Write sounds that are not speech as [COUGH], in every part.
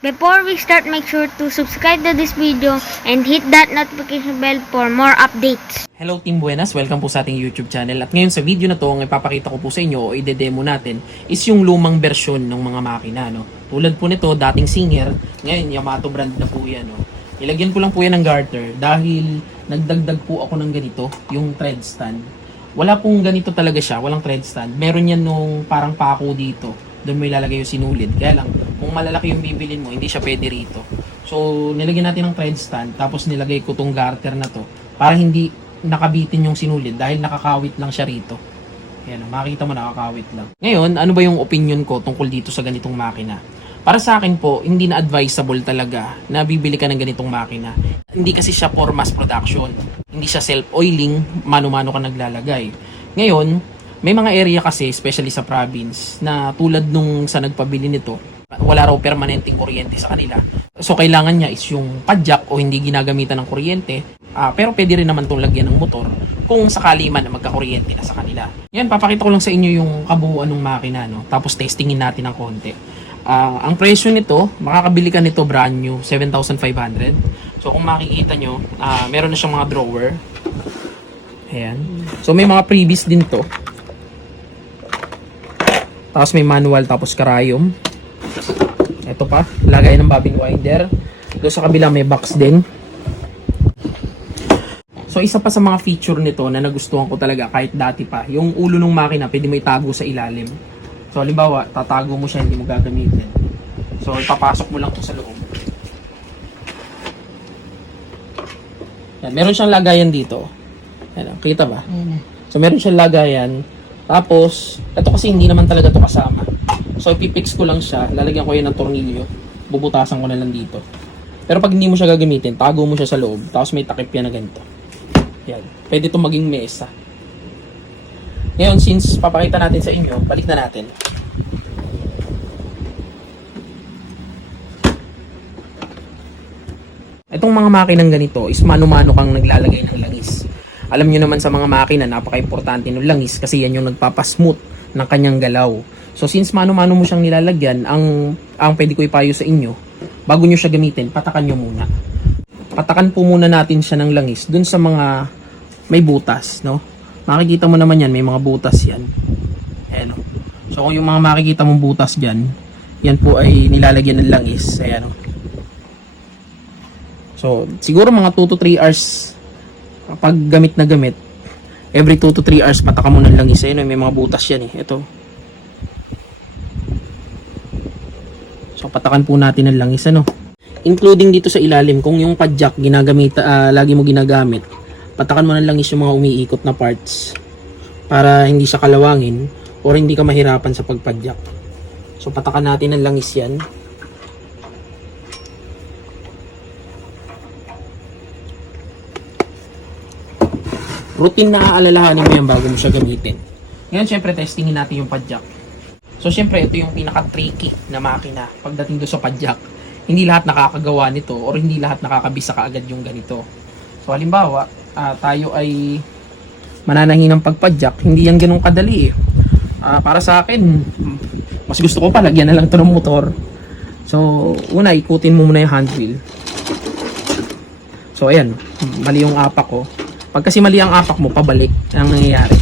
Before we start, make sure to subscribe to this video and hit that notification bell for more updates. Hello Team Buenas, welcome po sa ating YouTube channel. At ngayon sa video na to, ang ipapakita ko po sa inyo o ide-demo natin is yung lumang bersyon ng mga makina. No? Tulad po nito, dating Singer, ngayon Yamato brand na po yan. No? Ilagyan ko lang po yan ng garter dahil nagdagdag po ako ng ganito, yung thread stand. Wala pong ganito talaga siya, walang thread stand. Meron yan nung parang pako dito. Doon mo ilalagay yung sinulid. Kaya lang, kung malalaki yung bibilin mo, hindi siya pwede rito. So, nilagyan natin ng thread stand, tapos nilagay ko tong garter na to para hindi nakabitin yung sinulid dahil nakakawit lang siya rito. Ayan, makita mo nakakawit lang. Ngayon, ano ba yung opinion ko tungkol dito sa ganitong makina? Para sa akin po, hindi na advisable talaga na bibili ka ng ganitong makina. Hindi kasi siya for mass production. Hindi siya self-oiling, mano-mano ka naglalagay. Ngayon, may mga area kasi, especially sa province, na tulad nung sa nagpabili nito, wala raw permanenteng kuryente sa kanila. So, kailangan niya is yung padjak o hindi ginagamitan ng kuryente. Ah, pero pwede rin naman itong lagyan ng motor kung sakali man na magkakuryente na sa kanila. Yan, papakita ko lang sa inyo yung kabuuan ng makina. No? Tapos testingin natin ng konti. Ah, ang presyo nito, makakabili ka nito brand new, 7,500. So, kung makikita nyo, ah, meron na siyang mga drawer. Ayan. So, may mga previous din to. Tapos may manual, tapos karayom. Ito pa, lagay ng bobbin winder. Doon sa kabila may box din. So isa pa sa mga feature nito na nagustuhan ko talaga kahit dati pa, yung ulo ng makina pwede mo itago sa ilalim. So halimbawa, tatago mo siya, hindi mo gagamitin. So ipapasok mo lang to sa loob. Yan, meron siyang lagayan dito. Yan, kita ba? So meron siyang lagayan. Tapos, ito kasi hindi naman talaga to kasama. So ipipix ko lang siya, lalagyan ko yan ng tornilyo. Bubutasan ko na lang dito. Pero pag hindi mo siya gagamitin, tago mo siya sa loob. Tapos may takip yan na ganito. Yan. Pwede itong maging mesa. Ngayon, since papakita natin sa inyo, balik na natin. Itong mga makinang ganito is mano-mano kang naglalagay ng langis. Alam nyo naman sa mga makina, napaka-importante ng langis kasi yan yung nagpapasmooth ng kanyang galaw. So since mano-mano mo siyang nilalagyan, ang, ang pwede ko ipayo sa inyo, bago nyo siya gamitin, patakan nyo muna. Patakan po muna natin siya ng langis dun sa mga may butas, no? Makikita mo naman yan, may mga butas yan. Ayan, oh. So kung yung mga makikita mong butas dyan, yan po ay nilalagyan ng langis. Ayan. So, siguro mga 2 to 3 hours pag gamit na gamit, every 2 to 3 hours pataka mo ng langis. Ayun, may mga butas yan eh. Ito. So, patakan po natin ng langis, ano. Including dito sa ilalim, kung yung padjak ginagamit, ah, lagi mo ginagamit, patakan mo ng langis yung mga umiikot na parts para hindi siya kalawangin or hindi ka mahirapan sa pagpadjak. So, patakan natin ng langis yan. Routine na aalalahanin mo yan bago mo siya gamitin. Ngayon, syempre, testingin natin yung padjak. So, syempre, ito yung pinaka-tricky na makina pagdating doon sa padjak. Hindi lahat nakakagawa nito or hindi lahat nakakabisa kaagad yung ganito. So, halimbawa, ah, tayo ay mananahin ng pagpadjak, hindi yan ganun kadali eh. Ah, para sa akin, mas gusto ko pa, lagyan na lang ito ng motor. So, una, ikutin mo muna yung hand wheel. So, ayan, mali yung apak ko. Pag kasi mali ang apak mo, pabalik. Yan ang nangyayari.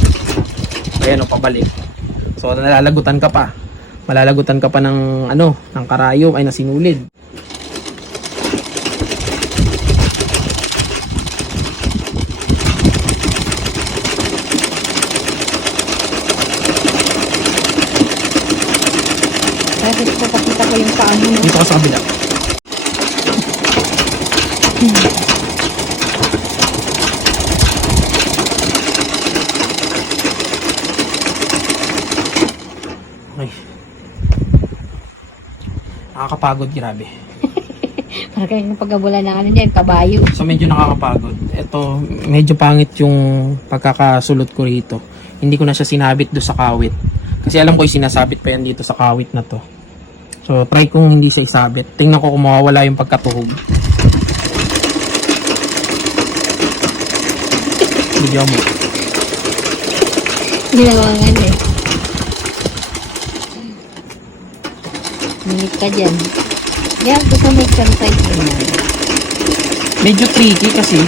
Ayan o, pabalik. So, nalalagutan ka pa. Malalagutan ka pa ng, ano, ng karayom, ay nasinulid. Bakit ko pakita ko yung paa mo? Dito ka sa kabila. Ay. Nakakapagod, grabe. [LAUGHS] Para kayo ng pagkabulan ng ano dyan, kabayo. So medyo nakakapagod. Ito, medyo pangit yung pagkakasulot ko rito. Hindi ko na siya sinabit do sa kawit. Kasi alam ko yung sinasabit pa yan dito sa kawit na to. So try kong hindi siya isabit. Tingnan ko kung mawawala yung pagkatuhog. Bigyan mo. Ginawangan eh. Minit ka dyan. Yan, gusto mo exercise din yan. Medyo tricky kasi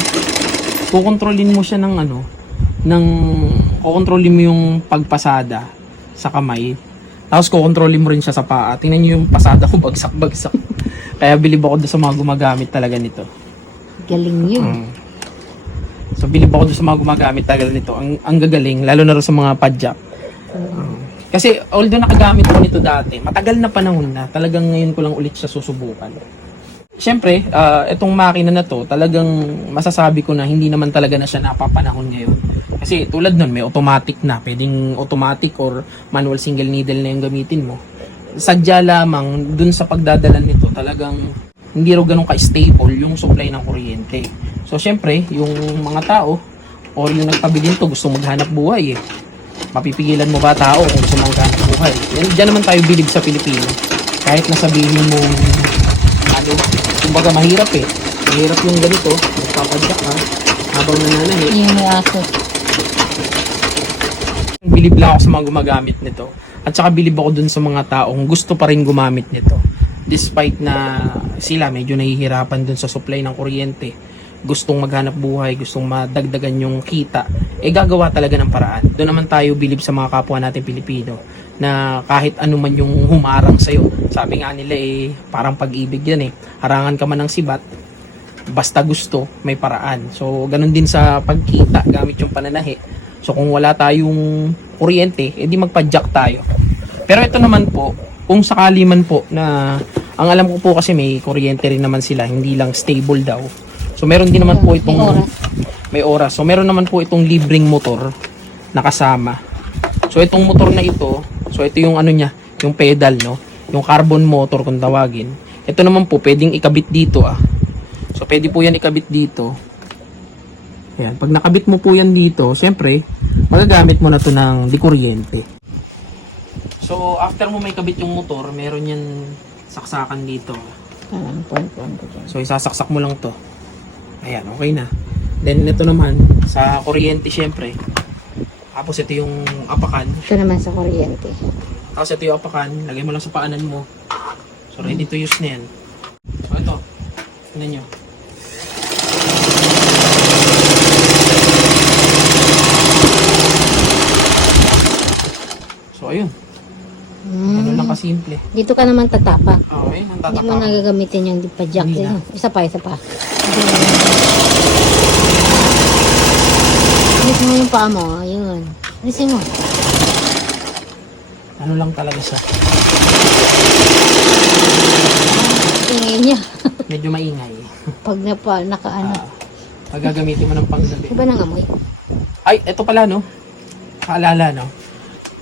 kukontrolin mo siya ng ano, ng kukontrolin mo yung pagpasada sa kamay. Tapos kukontrolin mo rin siya sa paa. Tingnan niyo yung pasada ko [LAUGHS] bagsak-bagsak. Kaya bilib ako doon sa mga gumagamit talaga nito. Galing yun. Mm. So bilib ako doon sa mga gumagamit talaga nito. Ang, ang gagaling, lalo na rin sa mga padjak. Mm. Kasi although nakagamit ko nito dati, matagal na panahon na, talagang ngayon ko lang ulit siya susubukan. Siyempre, ah, itong makina na to, talagang masasabi ko na hindi naman talaga na siya napapanahon ngayon. Kasi tulad nun, may automatic na. Pwedeng automatic or manual single needle na yung gamitin mo. Sadya lamang dun sa pagdadala nito, talagang hindi ro ganun ka-stable yung supply ng kuryente. So, syempre, yung mga tao or yung nagpabili nito gusto maghanap buhay eh. Mapipigilan mo ba tao kung gusto maghanap buhay? Yan, dyan naman tayo bilib sa Pilipino. Kahit nasabihin mo ano, kumbaga mahirap eh. Mahirap yung ganito, magpapadyak ka habang nananahi. Yung aso. Bilib lang ako sa mga gumagamit nito. At saka bilib ako dun sa mga taong gusto pa rin gumamit nito. Despite na sila medyo nahihirapan dun sa supply ng kuryente. Gustong maghanap buhay, gustong madagdagan yung kita. Eh gagawa talaga ng paraan. Doon naman tayo bilib sa mga kapwa natin Pilipino na kahit ano man yung humarang sa'yo. Sabi nga nila eh, parang pag-ibig yan eh. Harangan ka man ng sibat, basta gusto, may paraan. So, ganun din sa pagkita gamit yung pananahi. So, kung wala tayong kuryente, edi magpa-jack tayo. Pero ito naman po, kung sakali man po na ang alam ko po kasi may kuryente rin naman sila, hindi lang stable daw. So, meron din naman po May itong oras. may oras. So, meron naman po itong libreng motor na kasama. So, itong motor na ito, so ito yung ano niya, yung pedal, no? Yung carbon motor kung tawagin. Ito naman po, pwedeng ikabit dito, ah. So, pwede po yan ikabit dito. Ayan. Pag nakabit mo po yan dito, syempre, magagamit mo na to ng di kuryente. So, after mo may kabit yung motor, meron yan saksakan dito. So, isasaksak mo lang to. Ayan, okay na. Then, ito naman, sa kuryente syempre. Tapos, ito yung apakan. Ito naman sa kuryente. Tapos, ito yung apakan. Lagay mo lang sa paanan mo. So, ready to use na yan. So, ito. Tignan nyo. So, ayun. Ganun lang Hmm. kasimple. Dito ka naman tatapak. Okay, ang Hindi mo tatak nagagamitin yung pa-jack. Hindi na. Isa pa, isa pa. Alis mo yung paa mo. Ayun. Alisin mo. Ano lang talaga siya. Ingay niya. [LAUGHS] Medyo maingay. Pag napa, nakaano. Ah, pag gagamitin mo ng panggabi. Di ba nangamoy? Ay, ito pala no. Kaalala no.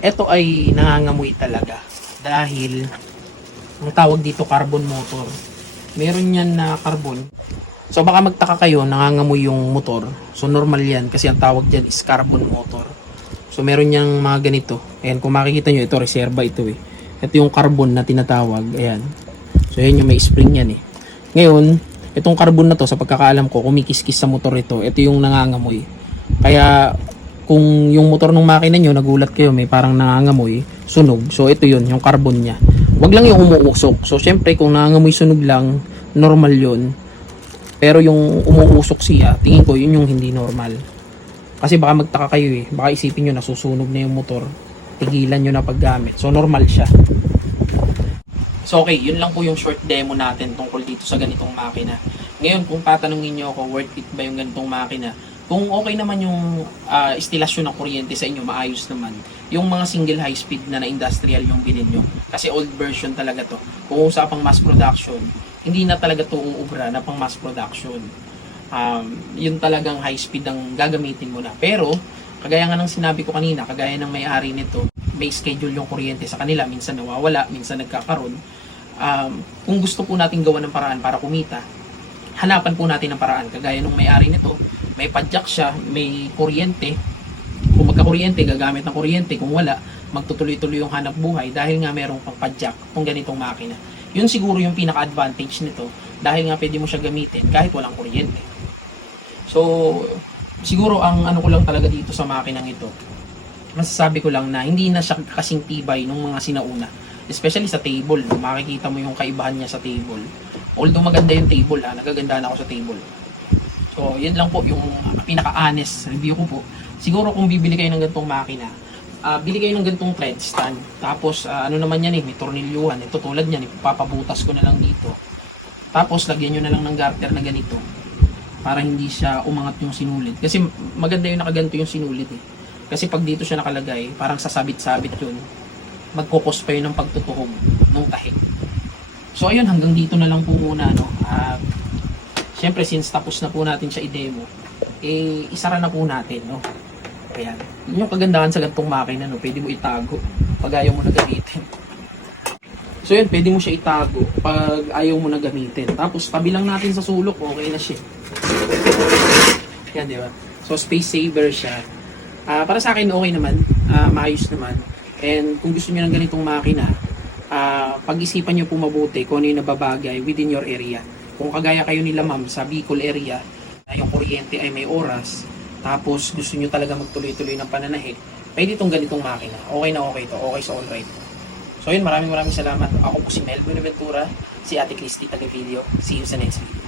Ito ay nangangamoy talaga. Dahil ang tawag dito carbon motor. Meron yan na carbon. So baka magtaka kayo, nangangamoy yung motor. So normal yan kasi ang tawag dyan is carbon motor. So meron yang mga ganito. Ayan, kung makikita nyo, ito reserva ito eh. Ito yung carbon na tinatawag. Ayan. So yan yung may spring yan eh. Ngayon, itong carbon na to, sa pagkakaalam ko, kumikiskis sa motor ito. Ito yung nangangamoy. Kaya kung yung motor ng makina nyo, nagulat kayo, may parang nangangamoy, sunog. So ito yun, yung carbon niya. Wag lang yung umuusok. So syempre, kung nangangamoy sunog lang, normal yun. Pero yung umuusok siya, tingin ko yun yung hindi normal. Kasi baka magtaka kayo eh. Baka isipin nyo nasusunog na yung motor. Tigilan nyo na paggamit. So normal siya. So okay, yun lang po yung short demo natin tungkol dito sa ganitong makina. Ngayon, kung tatanungin nyo ako, worth it ba yung ganitong makina? Kung okay naman yung ah, estilasyon ng kuryente sa inyo, maayos naman. Yung mga single high speed na na industrial yung bilhin nyo. Kasi old version talaga to. Kung usapang mass production, hindi na talaga to uubra na pang mass production. Um, yun talagang high speed ang gagamitin mo na. Pero, kagaya nga ng sinabi ko kanina, kagaya ng may-ari nito, may schedule yung kuryente sa kanila. Minsan nawawala, minsan nagkakaroon. Um, kung gusto po natin gawa ng paraan para kumita, hanapan po natin ng paraan. Kagaya nung may-ari nito, may padjak siya, may kuryente. Kung magka-kuryente, gagamit ng kuryente. Kung wala, magtutuloy-tuloy yung hanap buhay dahil nga merong pang padjak kung ganitong makina. Yun siguro yung pinaka-advantage nito dahil nga pwede mo siya gamitin kahit walang kuryente. So, siguro ang ano ko lang talaga dito sa makinang ito, masasabi ko lang na hindi na siya kasing tibay nung mga sinauna. Especially sa table, makikita mo yung kaibahan niya sa table. Although maganda yung table, ha? nagaganda ako sa table. So, yun lang po yung pinaka-honest review ko po. Siguro kung bibili kayo ng ganitong makina, ah bili kayo ng ganitong thread stand. Tapos, ah, ano naman yan eh, may tornilyuhan. Ito tulad yan, ipapabutas ko na lang dito. Tapos, lagyan nyo na lang ng garter na ganito para hindi siya umangat yung sinulid. Kasi maganda yung nakaganto yung sinulid eh. Kasi pag dito siya nakalagay, parang sasabit-sabit yun. Magkukos pa yun ng pagtutuhog ng tahi. So ayun, hanggang dito na lang po muna. No? At syempre, since tapos na po natin siya i-demo, eh, isara na po natin. No? Ayan. Yun yung kagandahan sa gantong makina. No? Pwede mo itago pag ayaw mo na gamitin. So yun, pwede mo siya itago pag ayaw mo na gamitin. Tapos, tabi lang natin sa sulok, okay na siya. Yan, di ba? So, space saver siya. Ah, para sa akin, okay naman. Ah, maayos naman. And kung gusto niyo ng ganitong makina, ah, pag-isipan niyo po mabuti kung ano yung nababagay within your area. Kung kagaya kayo nila ma'am sa Bicol area, na yung kuryente ay may oras, tapos gusto niyo talaga magtuloy-tuloy ng pananahit, pwede itong ganitong makina. Okay na okay to, okay sa all right. So yun, maraming maraming salamat. Ako po si Mel Buenaventura, si Ate Christy taga video. See you sa next video.